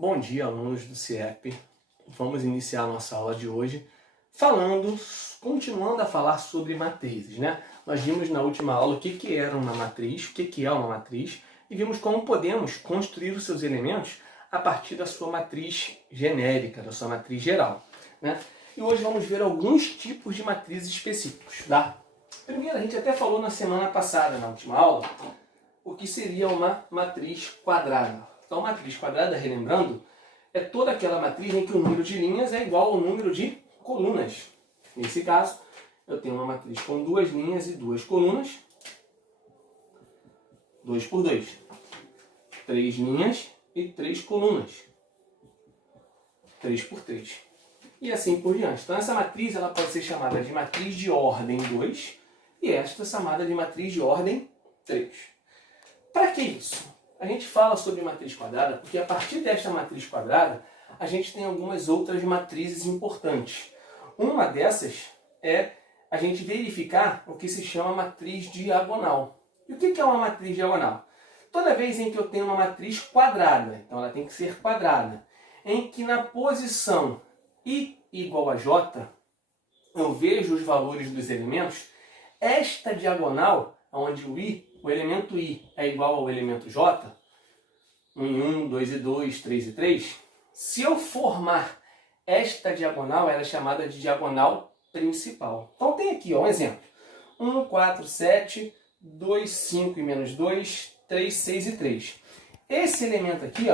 Bom dia, alunos do CIEP. Vamos iniciar a nossa aula de hoje continuando a falar sobre matrizes, né? Nós vimos na última aula o que era uma matriz, o que é uma matriz, e vimos como podemos construir os seus elementos a partir da sua matriz genérica, da sua matriz geral, né? E hoje vamos ver alguns tipos de matrizes específicos, tá? Primeiro, a gente até falou na semana passada, na última aula, o que seria uma matriz quadrada. Então, matriz quadrada, relembrando, é toda aquela matriz em que o número de linhas é igual ao número de colunas. Nesse caso, eu tenho uma matriz com 2 linhas e 2 colunas, 2 por 2. 3 linhas e 3 colunas, 3 por 3. E assim por diante. Então, essa matriz ela pode ser chamada de matriz de ordem 2 e esta chamada de matriz de ordem 3. Para que isso? A gente fala sobre matriz quadrada porque a partir desta matriz quadrada a gente tem algumas outras matrizes importantes. Uma dessas é a gente verificar o que se chama matriz diagonal. E o que é uma matriz diagonal? Toda vez em que eu tenho uma matriz quadrada, então ela tem que ser quadrada, em que na posição I igual a J, eu vejo os valores dos elementos, esta diagonal, onde o elemento I é igual ao elemento J, 1 e 1, 2 e 2, 3 e 3, se eu formar esta diagonal, ela é chamada de diagonal principal. Então tem aqui um exemplo. 1, 4, 7, 2, 5 e menos 2, 3, 6 e 3. Esse elemento aqui,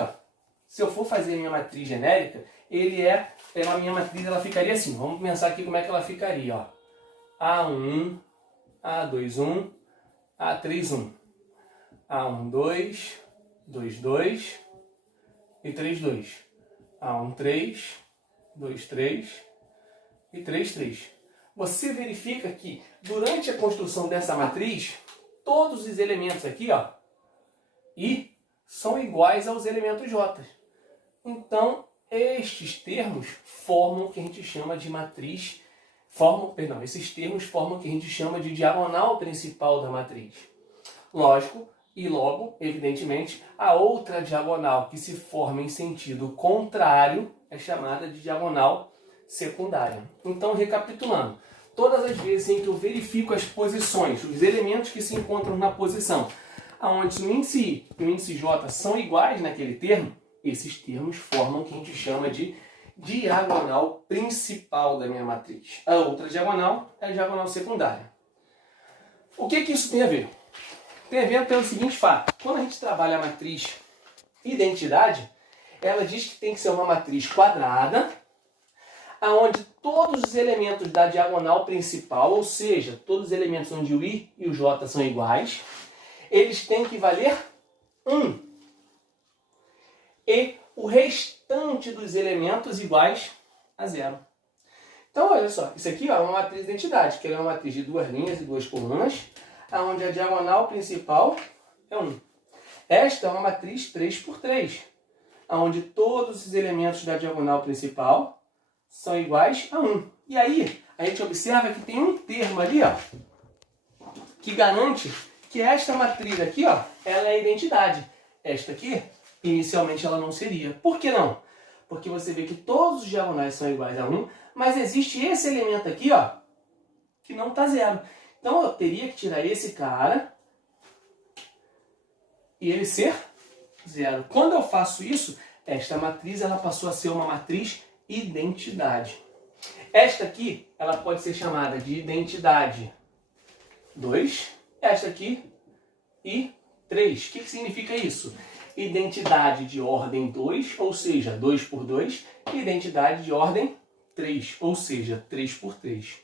se eu for fazer a minha matriz genérica, a minha matriz ela ficaria assim. Vamos pensar aqui como é que ela ficaria. A1, A2, A3, A1, 2, 2, 2 e 3, 2. A1, 3, 2, 3 e 3, 3. Você verifica que durante a construção dessa matriz, todos os elementos aqui, I, são iguais aos elementos J. Então, estes termos formam o que a gente chama de matriz, esses termos formam o que a gente chama de diagonal principal da matriz. Lógico, e logo, evidentemente, a outra diagonal que se forma em sentido contrário é chamada de diagonal secundária. Então, recapitulando, todas as vezes em que eu verifico as posições, os elementos que se encontram na posição, onde o índice I e o índice J são iguais naquele termo, esses termos formam o que a gente chama de diagonal principal da minha matriz. A outra diagonal é a diagonal secundária. O que isso tem a ver? Tem a ver pelo seguinte fato. Quando a gente trabalha a matriz identidade, ela diz que tem que ser uma matriz quadrada, onde todos os elementos da diagonal principal, ou seja, todos os elementos onde o I e o J são iguais, eles têm que valer 1. E o restante dos elementos iguais a 0. Então, olha só, isso aqui é uma matriz de identidade, que é uma matriz de 2 linhas e 2 colunas, onde a diagonal principal é 1. Esta é uma matriz 3 por 3, onde todos os elementos da diagonal principal são iguais a 1. E aí, a gente observa que tem um termo ali, que garante que esta matriz aqui, ela é identidade. Esta aqui, inicialmente, ela não seria. Por que não? Porque você vê que todos os diagonais são iguais a 1, mas existe esse elemento aqui, que não está 0. Então, eu teria que tirar esse cara e ele ser 0. Quando eu faço isso, esta matriz ela passou a ser uma matriz identidade. Esta aqui ela pode ser chamada de identidade 2. Esta aqui e 3. O que significa isso? Identidade de ordem 2, ou seja, 2 por 2. E identidade de ordem 3, ou seja, 3 por 3.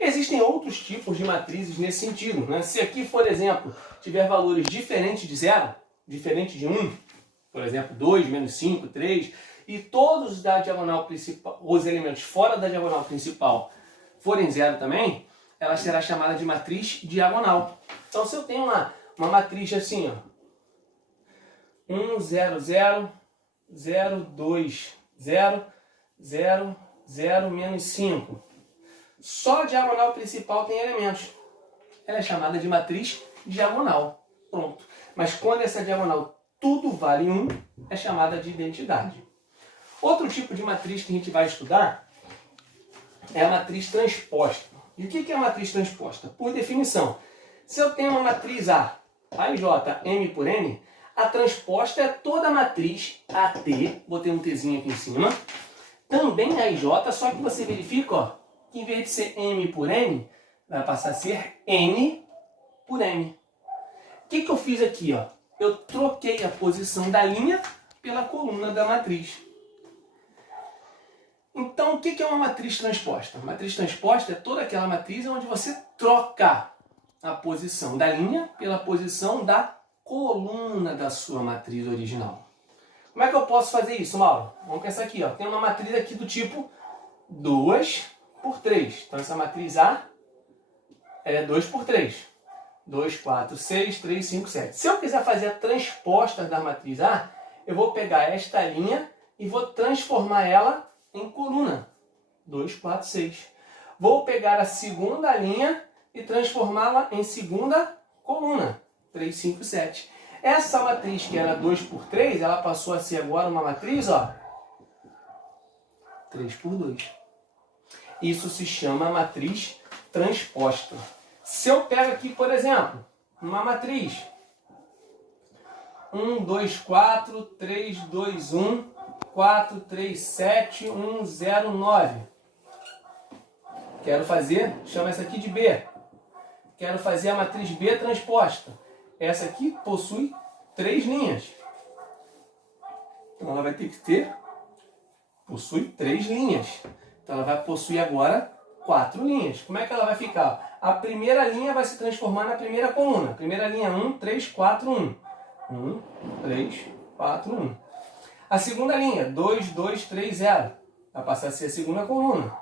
Existem outros tipos de matrizes nesse sentido, né? Se aqui, por exemplo, tiver valores diferentes de 0, diferente de 1, por exemplo, 2, menos 5, 3, e todos da diagonal principal, os elementos fora da diagonal principal forem 0 também, ela será chamada de matriz diagonal. Então, se eu tenho uma matriz assim, 1, 0, 0, 0, 2, 0, 0, 0, menos 5, só a diagonal principal tem elementos. Ela é chamada de matriz diagonal. Pronto. Mas quando essa diagonal tudo vale 1, é chamada de identidade. Outro tipo de matriz que a gente vai estudar é a matriz transposta. E o que é a matriz transposta? Por definição, se eu tenho uma matriz A, AJ, M por N, a transposta é toda a matriz AT, botei um Tzinho aqui em cima, também AIJ, só que você verifica, ó, que em vez de ser M por N, vai passar a ser N por M. O que eu fiz aqui? Ó? Eu troquei a posição da linha pela coluna da matriz. Então, o que é uma matriz transposta? Matriz transposta é toda aquela matriz onde você troca a posição da linha pela posição da coluna da sua matriz original. Como é que eu posso fazer isso, Mauro? Vamos pensar aqui, ó. Tem uma matriz aqui do tipo 2 por 3. Então, essa matriz A é 2 por 3. 2, 4, 6, 3, 5, 7. Se eu quiser fazer a transposta da matriz A, eu vou pegar esta linha e vou transformar ela em coluna. 2, 4, 6. Vou pegar a segunda linha e transformá-la em segunda coluna. 3, 5, 7. Essa matriz que era 2 por 3, ela passou a ser agora uma matriz, ó, 3 por 2. Isso se chama matriz transposta. Se eu pego aqui, por exemplo, uma matriz 1, 2, 4, 3, 2, 1, 4, 3, 7, 1, 0, 9. Quero fazer, chama essa aqui de B. Quero fazer a matriz B transposta. Essa aqui possui 3 linhas. Então ela vai ter que possui 3 linhas. Então ela vai possuir agora 4 linhas. Como é que ela vai ficar? A primeira linha vai se transformar na primeira coluna. Primeira linha 1, 3, 4, 1. 1, 3, 4, 1. A segunda linha, 2, 2, 3, 0. Vai passar a ser a segunda coluna.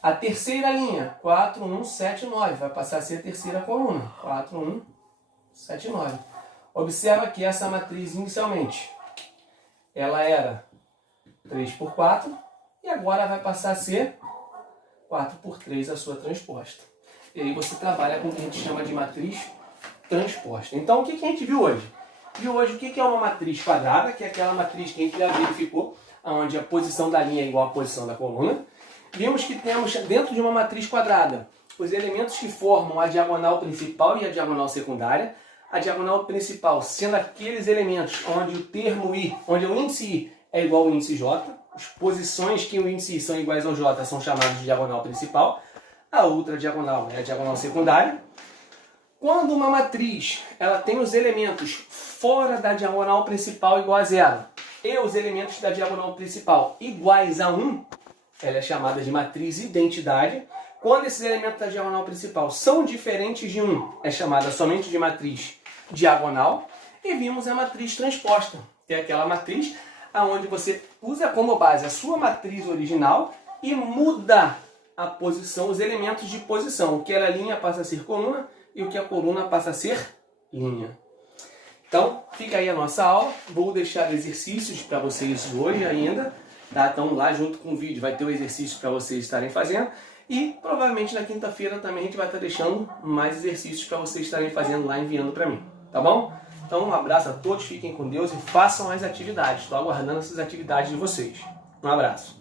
A terceira linha, 4, 1, 7, 9. Vai passar a ser a terceira coluna. 4, 1, 7, 9. Observa que essa matriz inicialmente, ela era 3 por 4. E agora vai passar a ser 4 por 3 a sua transposta. E aí você trabalha com o que a gente chama de matriz transposta. Então o que a gente viu hoje? Viu hoje o que é uma matriz quadrada, que é aquela matriz que a gente já verificou, onde a posição da linha é igual à posição da coluna. Vimos que temos dentro de uma matriz quadrada os elementos que formam a diagonal principal e a diagonal secundária. A diagonal principal sendo aqueles elementos onde o termo I, onde o índice I é igual ao índice J. As posições que o índice I são iguais ao J são chamadas de diagonal principal. A outra diagonal é a diagonal secundária. Quando uma matriz ela tem os elementos fora da diagonal principal igual a 0 e os elementos da diagonal principal iguais a 1, ela é chamada de matriz identidade. Quando esses elementos da diagonal principal são diferentes de 1, é chamada somente de matriz diagonal. E vimos a matriz transposta, que é aquela matriz onde você usa como base a sua matriz original e muda a posição, os elementos de posição. O que era linha passa a ser coluna e o que é coluna passa a ser linha. Então, fica aí a nossa aula. Vou deixar exercícios para vocês hoje ainda. Tá? Então, lá junto com o vídeo vai ter o exercício para vocês estarem fazendo. E provavelmente na quinta-feira também a gente vai estar deixando mais exercícios para vocês estarem fazendo lá, enviando para mim. Tá bom? Então, um abraço a todos, fiquem com Deus e façam as atividades. Estou aguardando essas atividades de vocês. Um abraço.